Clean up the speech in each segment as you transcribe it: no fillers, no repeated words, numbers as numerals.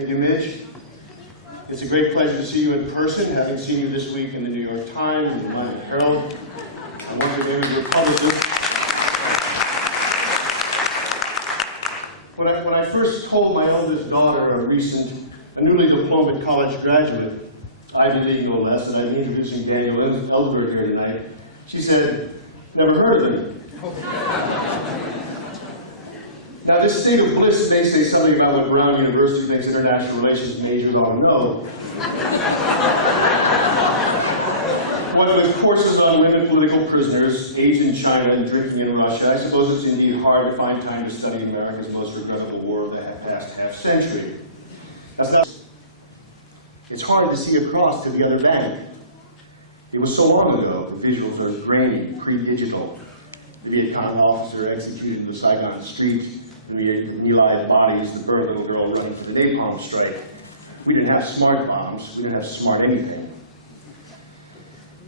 Thank you, Mitch. It's a great pleasure to see you in person, having seen you this week in the New York Times and the Miami Herald, and once again as your publicist. When I first told my eldest daughter, a newly diplomaed college graduate, Ivy League no less, that I'd be introducing Daniel Ellsberg here tonight, she said, "Never heard of him." Now, this state of bliss may say something about what Brown University thinks international relations majors ought to know. What with courses on women political prisoners, AIDS in China, and drinking in Russia, I suppose it's indeed hard to find time to study America's most regrettable war of the past half-century. It's hard to see across to the other bank. It was so long ago, the visuals are grainy, pre-digital. The Viet Cong officer executed in the Saigon streets, and the mutilized bodies, the burnt little girl running for the napalm strike. We didn't have smart bombs. We didn't have smart anything.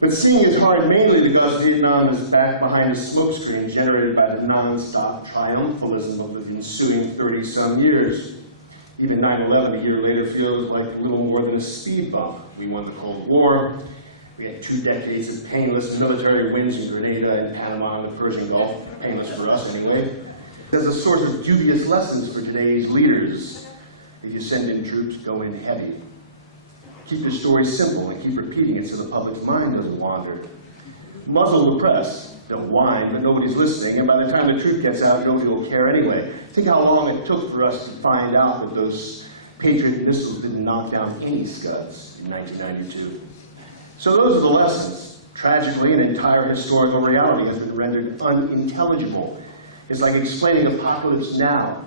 But seeing is hard mainly because Vietnam is back behind a smokescreen generated by the non-stop triumphalism of the ensuing 30-some years. Even 9/11 a year later feels like a little more than a speed bump. We won the Cold War. We had 2 decades of painless military wins in Grenada and Panama and the Persian Gulf. Painless for us, anyway. As a source of dubious lessons for today's leaders. If you send in troops, go in heavy. Keep your story simple and keep repeating it so the public's mind doesn't wander. Muzzle the press. Don't whine, but nobody's listening, and by the time the truth gets out, nobody will care anyway. Think how long it took for us to find out that those Patriot missiles didn't knock down any Scuds in 1992. So those are the lessons. Tragically, an entire historical reality has been rendered unintelligible. It's like explaining Apocalypse Now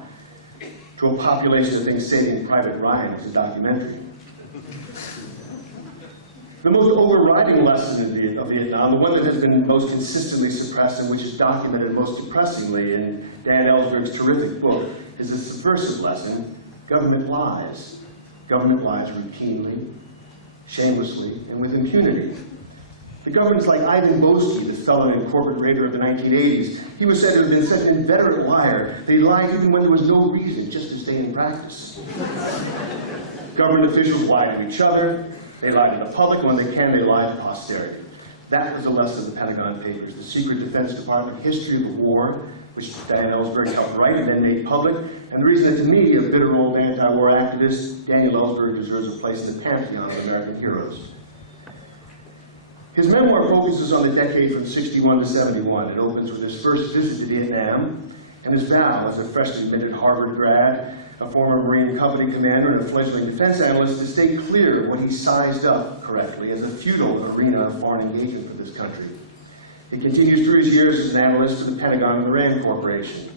to a population of things said in Private Ryan as a documentary. The most overriding lesson of Vietnam, the one that has been most consistently suppressed and which is documented most depressingly in Dan Ellsberg's terrific book, is the subversive lesson: government lies. Government lies routinely, shamelessly, and with impunity. The government's like Ivan Boesky, the felon and corporate raider of the 1980s. He was said to have been such an inveterate liar that he lied even when there was no reason, just to stay in practice. Government officials lie to each other. They lie to the public. When they can, they lie to posterity. That was the lesson of the Pentagon Papers, the secret Defense Department history of the war, which Dan Ellsberg helped write and then made public. And the reason that, to me, a bitter old anti-war activist, Daniel Ellsberg deserves a place in the pantheon of American heroes. His memoir focuses on the decade from 61 to 71. It opens with his first visit to Vietnam and his vow as a freshly admitted Harvard grad, a former Marine company commander, and a fledgling defense analyst to stay clear of what he sized up correctly as a futile arena of foreign engagement for this country. He continues through his years as an analyst for the Pentagon and the Rand Corporation.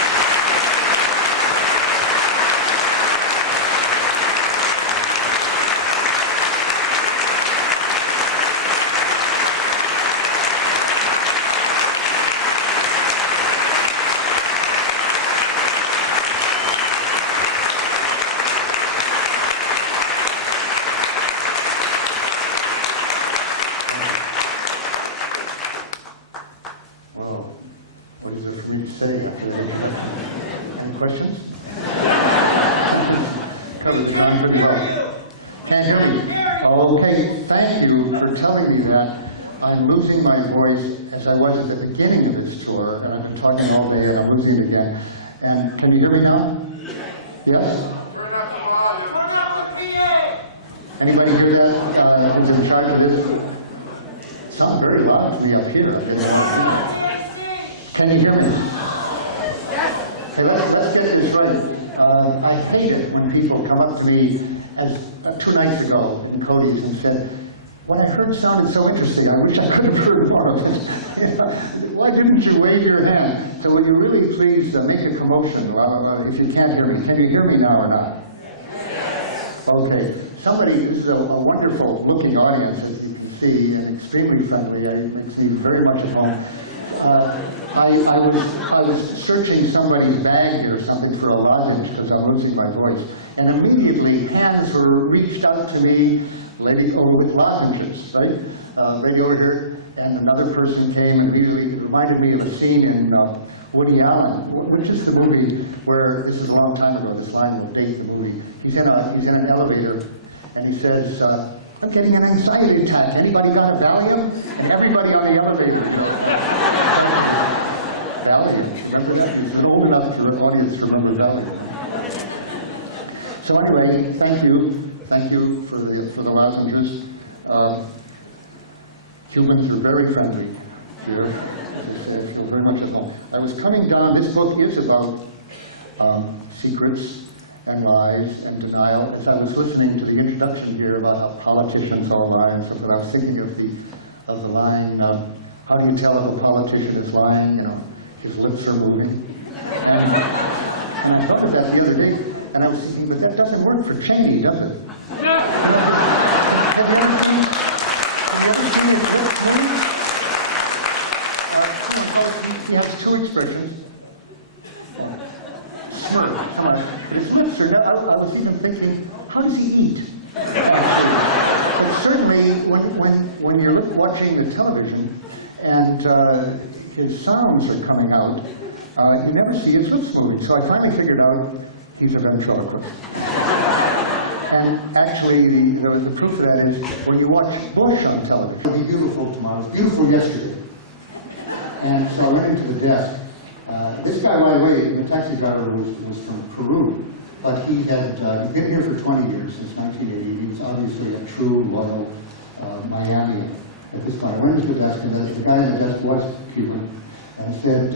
Any questions? Covered John pretty well. Can't hear me? Okay, thank you for telling me that. I'm losing my voice as I was at the beginning of this tour, and I've been talking all day and I'm losing it again. And can you hear me now? Yes? Turn up the volume. Turn up the PA! Anybody hear that? Who's in charge of this? Sounds very loud to me up here. Can you hear me? Hey, let's get this right. I hate it when people come up to me, as 2 nights ago in Cody's, and said, "What I heard sounded so interesting. I wish I could have heard more of it." Why didn't you wave your hand? So would you really please make a promotion? Well, if you can't hear me, can you hear me now or not? Yes. Okay. This is a wonderful looking audience, as you can see, and extremely friendly. It makes me very much at home. I was searching somebody's bag or something for a lozenge because I'm losing my voice, and immediately hands were reached out to me, lady over with lozenges, right? Lady over here, and another person came and immediately reminded me of a scene in Woody Allen, which is the movie where, this is a long time ago, this line will date the movie. He's in an elevator, and he says, I'm getting an anxiety attack. Anybody got a Valium? And everybody on the elevator goes, Valium. Remember that? He's old enough for the audience to remember Valium. So anyway, thank you. Thank you for the lozenges. Humans are very friendly here. I feel very much at home. I was coming down, this book is about secrets and lies and denial. As I was listening to the introduction here about how politicians all lie and stuff, and I was thinking of the line, how do you tell if a politician is lying? You know, his lips are moving. And I thought of that the other day, and I was thinking, but that doesn't work for Cheney, does it? He has two expressions. Smirk, come on. His lips are not, I was even thinking, how does he eat? And certainly, when you're watching the television and his sounds are coming out, you never see his lips moving. So I finally figured out he's a ventriloquist. And actually, the proof of that is when you watch Bush on television. It'll be beautiful tomorrow. It's beautiful yesterday. And so I went into the desk. This guy, by the way, the taxi driver was from Peru, but he had been here for 20 years, since 1980. He was obviously a true, loyal Miami at this time. I went into the desk, and the guy in the desk was Cuban, and I said,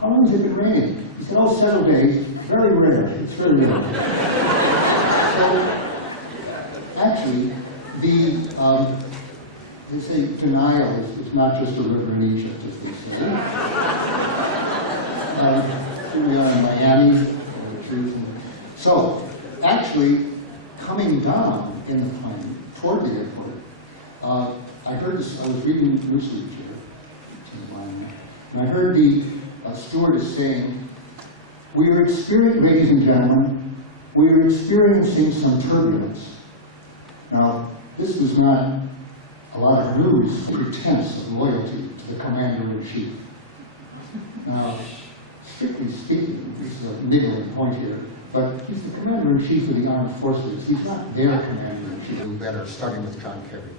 how long has it been raining? He said, oh, several days. Very rare. It's very rare. So, actually, they say denial is not just a river in Egypt, as they say. Here we are in Miami, the truth. So, actually, coming down in the plane toward the airport, I heard this, I was reading newsreels here, and I heard the stewardess saying, ladies and gentlemen, we are experiencing some turbulence. Now, this was not a lot of news, pretense of loyalty to the commander-in-chief. Now, strictly speaking, this is a niggling point here, but he's the commander-in-chief of the armed forces. He's not their commander-in-chief. Do better, starting with John Kerry,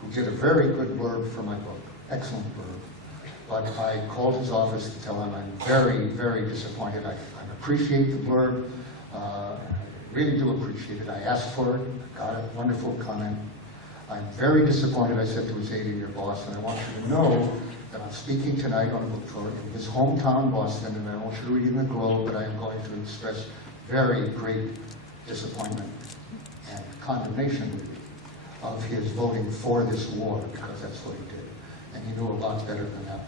who did a very good blurb for my book, excellent blurb. But I called his office to tell him I'm very, very disappointed. I appreciate the blurb. I really do appreciate it. I asked for it, got a wonderful comment. I'm very disappointed, I said to his aide, your boss, and I want you to know that I'm speaking tonight on a book tour in his hometown, Boston, and I want you to read in the Globe that I am going to express very great disappointment and condemnation of his voting for this war, because that's what he did. And he knew a lot better than that.